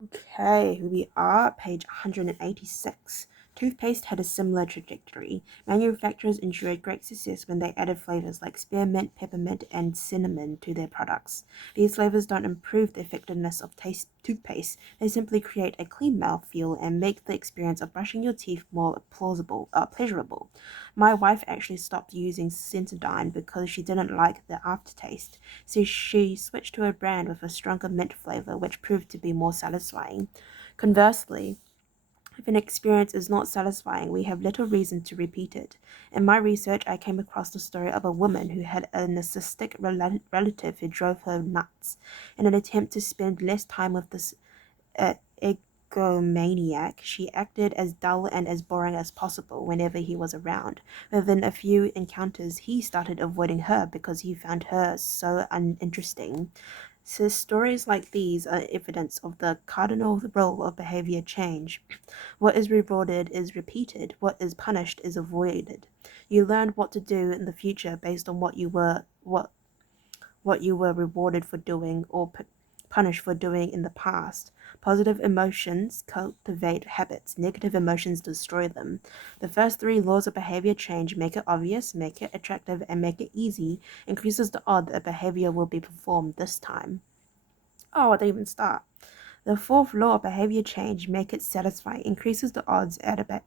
Okay, we are page 186. Toothpaste had a similar trajectory. Manufacturers enjoyed great success when they added flavors like spearmint, peppermint, and cinnamon to their products. These flavors don't improve the effectiveness of toothpaste, they simply create a clean mouthfeel and make the experience of brushing your teeth more pleasurable. My wife actually stopped using Sensodyne because she didn't like the aftertaste, so she switched to a brand with a stronger mint flavor, which proved to be more satisfying. Conversely, if an experience is not satisfying, we have little reason to repeat it. In my research, I came across the story of a woman who had a narcissistic relative who drove her nuts. In an attempt to spend less time with this uh, egomaniac, she acted as dull and as boring as possible whenever he was around. Within a few encounters, he started avoiding her because he found her so uninteresting. So stories like these are evidence of the cardinal rule of behavior change. What is rewarded is repeated, what is punished is avoided. You learn what to do in the future based on what you were rewarded for doing or punished for doing in the past. Positive emotions cultivate habits, negative emotions destroy them. The first three laws of behavior change: make it obvious, make it attractive, and make it easy increases the odds that behavior will be performed this time. Oh, I didn't even start. The fourth law of behavior change, make it satisfying, increases the odds that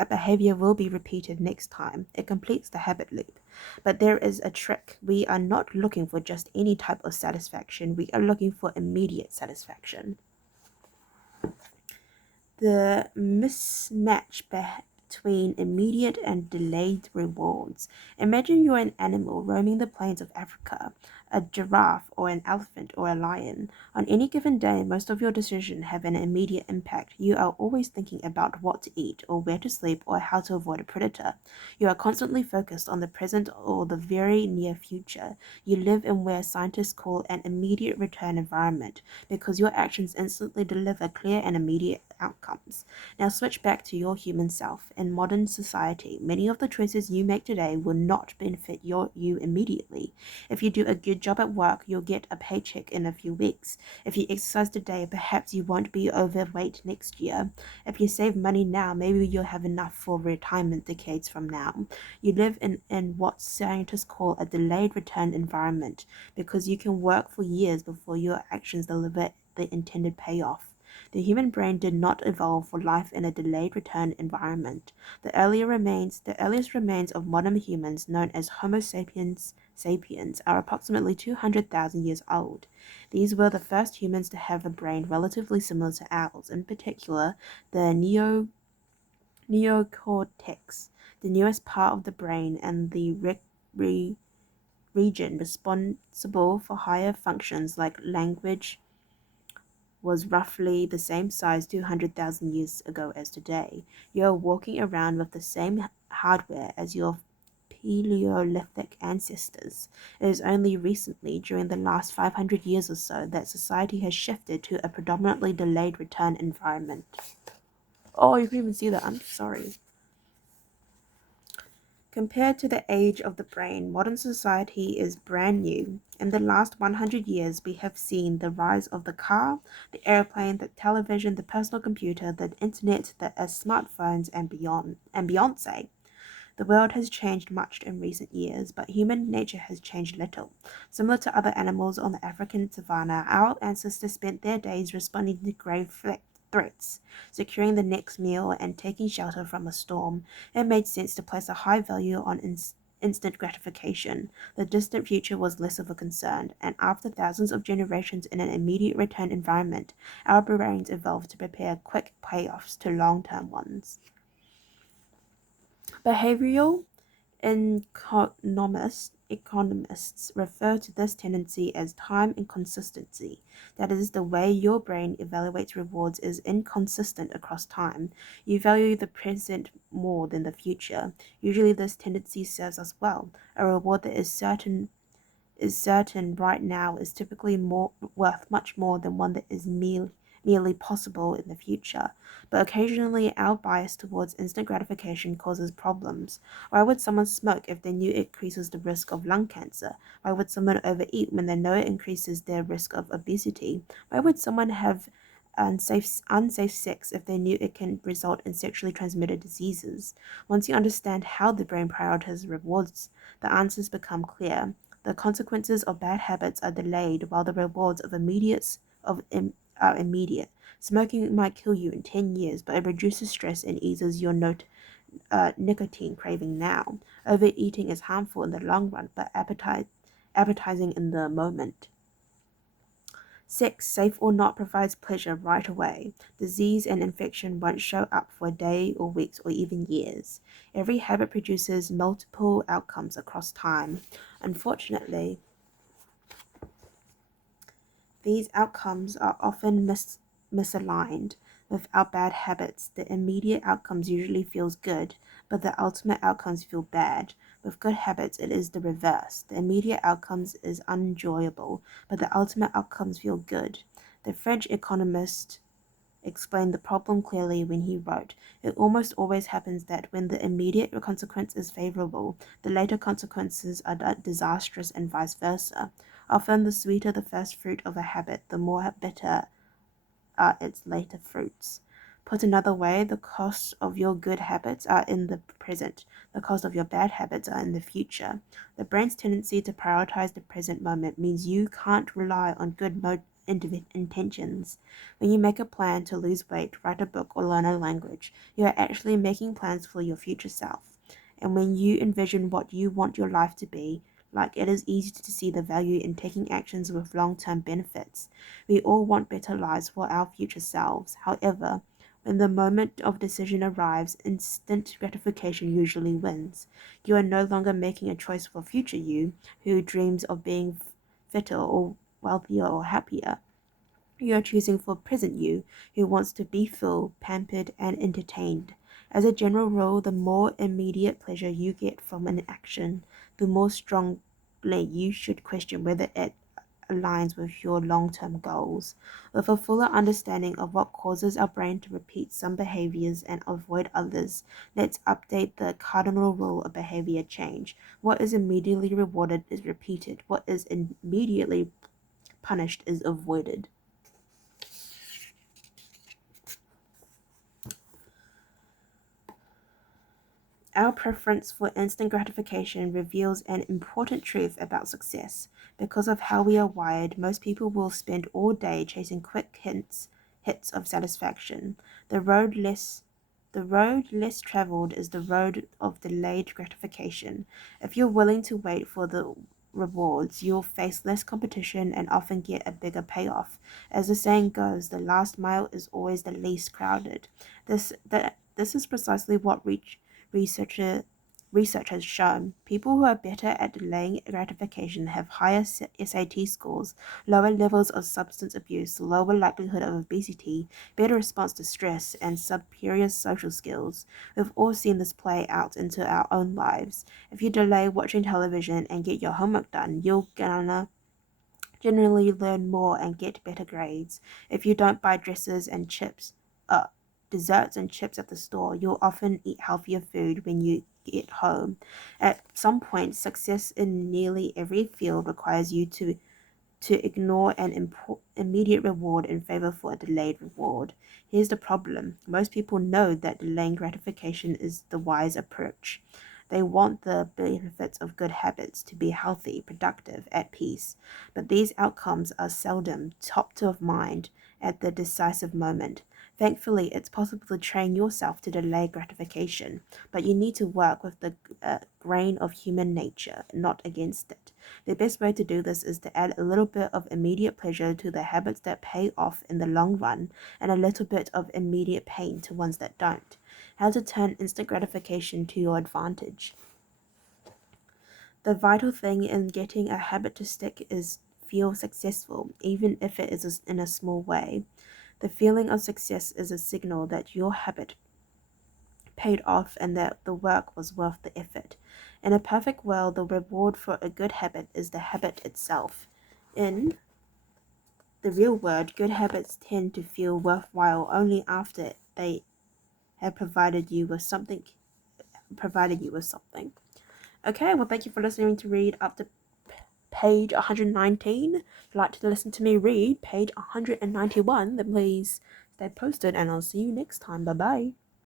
a behavior will be repeated next time. It completes the habit loop. But there is a trick. We are not looking for just any type of satisfaction. We are looking for immediate satisfaction. The mismatch between immediate and delayed rewards. Imagine you're an animal roaming the plains of Africa, a giraffe or an elephant or a lion. On any given day, most of your decisions have an immediate impact. You are always thinking about what to eat or where to sleep or how to avoid a predator. You are constantly focused on the present or the very near future. You live in where scientists call an immediate return environment because your actions instantly deliver clear and immediate outcomes. Now switch back to your human self. In modern society, many of the choices you make today will not benefit you immediately. If you do a good job at work, you'll get a paycheck in a few weeks. If you exercise today, perhaps you won't be overweight next year. If you save money now, maybe you'll have enough for retirement decades from now. You live in what scientists call a delayed return environment because you can work for years before your actions deliver the intended payoff. The human brain did not evolve for life in a delayed return environment. The earliest remains of modern humans, known as Homo sapiens, are approximately 200,000 years old. These were the first humans to have a brain relatively similar to ours, in particular the neocortex, the newest part of the brain and the region responsible for higher functions like language was roughly the same size 200,000 years ago as today. You're walking around with the same hardware as your Paleolithic ancestors. It is only recently, during the last 500 years or so, that society has shifted to a predominantly delayed return environment. Oh, you can even see that. I'm sorry. Compared to the age of the brain, modern society is brand new. In the last 100 years, we have seen the rise of the car, the airplane, the television, the personal computer, the internet, the smartphones, and beyond, and Beyonce. The world has changed much in recent years, but human nature has changed little. Similar to other animals on the African savanna, our ancestors spent their days responding to grave threats, securing the next meal, and taking shelter from a storm. It made sense to place a high value on instant gratification. The distant future was less of a concern, and after thousands of generations in an immediate return environment, our brains evolved to prepare quick payoffs to long-term ones. Behavioral economists refer to this tendency as time inconsistency. That is, the way your brain evaluates rewards is inconsistent across time. You value the present more than the future. Usually this tendency serves us well. A reward that is certain right now is typically more worth much more than one that is merely possible in the future. But occasionally our bias towards instant gratification causes problems. Why would someone smoke if they knew it increases the risk of lung cancer? Why would someone overeat when they know it increases their risk of obesity? Why would someone have unsafe sex if they knew it can result in sexually transmitted diseases. Once you understand how the brain prioritizes rewards, the answers become clear. The consequences of bad habits are delayed while the rewards are immediate. Smoking might kill you in 10 years, but it reduces stress and eases your nicotine craving now. Overeating is harmful in the long run, but appetizing in the moment. Sex, safe or not, provides pleasure right away. Disease and infection won't show up for a day or weeks or even years. Every habit produces multiple outcomes across time. Unfortunately, these outcomes are often misaligned. With our bad habits, the immediate outcomes usually feels good, but the ultimate outcomes feel bad. With good habits, it is the reverse. The immediate outcomes is unenjoyable, but the ultimate outcomes feel good. The French economist explained the problem clearly when he wrote, "It almost always happens that when the immediate consequence is favorable, the later consequences are disastrous and vice versa. Often the sweeter the first fruit of a habit, the more bitter are its later fruits." Put another way, the costs of your good habits are in the present, the cost of your bad habits are in the future. The brain's tendency to prioritize the present moment means you can't rely on good intentions. When you make a plan to lose weight, write a book, or learn a language, you are actually making plans for your future self. And when you envision what you want your life to be, like, it is easy to see the value in taking actions with long-term benefits. We all want better lives for our future selves. However, when the moment of decision arrives, instant gratification usually wins. You are no longer making a choice for future you, who dreams of being fitter or wealthier or happier. You are choosing for present you, who wants to be full, pampered, and entertained. As a general rule, the more immediate pleasure you get from an action, the more strongly you should question whether it aligns with your long-term goals. With a fuller understanding of what causes our brain to repeat some behaviors and avoid others, let's update the cardinal rule of behavior change. What is immediately rewarded is repeated. What is immediately punished is avoided. Our preference for instant gratification reveals an important truth about success. Because of how we are wired, most people will spend all day chasing quick hits of satisfaction. The road less traveled is the road of delayed gratification. If you're willing to wait for the rewards, you'll face less competition and often get a bigger payoff. As the saying goes, the last mile is always the least crowded. This is precisely what researcher research has shown. People who are better at delaying gratification have higher SAT scores, lower levels of substance abuse, lower likelihood of obesity, better response to stress, and superior social skills. We've all seen this play out into our own lives. If you delay watching television and get your homework done, you're gonna generally learn more and get better grades. If you don't buy uh, desserts and chips at the store, you'll often eat healthier food when you get home. At some point, success in nearly every field requires you to ignore an immediate reward in favor for a delayed reward. Here's the problem. Most people know that delaying gratification is the wise approach. They want the benefits of good habits to be healthy, productive, at peace, but these outcomes are seldom top of mind at the decisive moment. Thankfully, it's possible to train yourself to delay gratification, but you need to work with the grain of human nature, not against it. The best way to do this is to add a little bit of immediate pleasure to the habits that pay off in the long run, and a little bit of immediate pain to ones that don't. How to turn instant gratification to your advantage. The vital thing in getting a habit to stick is feel successful, even if it is in a small way. The feeling of success is a signal that your habit paid off and that the work was worth the effort. In a perfect world, the reward for a good habit is the habit itself. In the real world, good habits tend to feel worthwhile only after they have provided you with something. Okay, well, thank you for listening to Read Up to page 119. If you'd like to listen to me read page 191, then please stay posted and I'll see you next time. Bye bye.